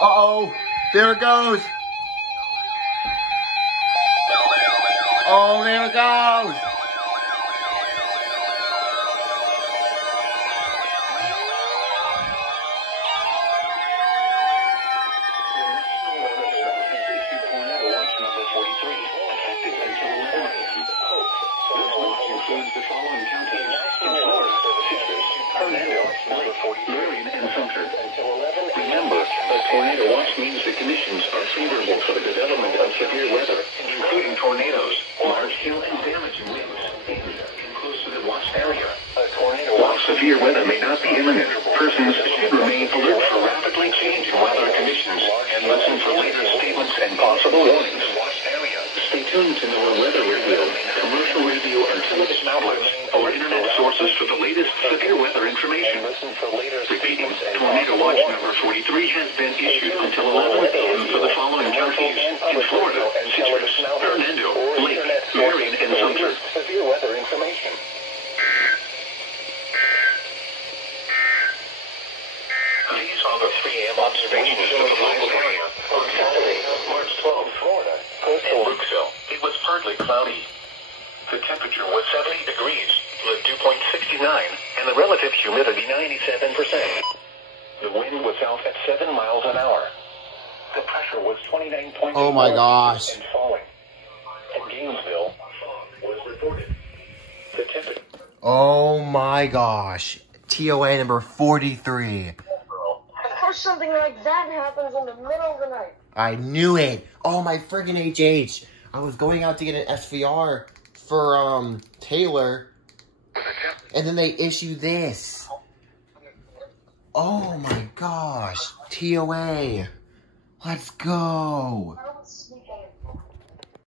Uh-oh. There it goes. Oh, there it goes. Remember, a tornado watch means the conditions are favorable for the development of severe weather, including tornadoes, large hail, and damaging winds close to the watched area. While severe weather may not be imminent, persons should remain alert for rapidly changing weather conditions and listen for later statements and possible warnings. Stay tuned to NOAA Weather Radio, commercial radio or television outlets, or internet sources for the latest severe weather information. Repeating, Tornado Watch number 43 has been issued until 11 a.m. for the following counties in Florida: Citrus, Hernando, Lake, Marion, and Sumter. Severe weather information. These are the 3 a.m. observations for the local area on Saturday, March 12th, Florida. In Brooksville, it was partly cloudy. The temperature was 70 degrees, the dew point 69, and the relative humidity 97%. The wind was out at 7 miles an hour. The pressure was 29.2 Oh my gosh. and falling. And Gainesville was reported. The temperature. Oh my gosh. TOA number 43. Of course something like that happens in the middle of the night. I knew it. Oh my friggin' HH. I was going out to get an SVR for Taylor, and then they issue this. Oh my gosh. TOA. Let's go. I don't see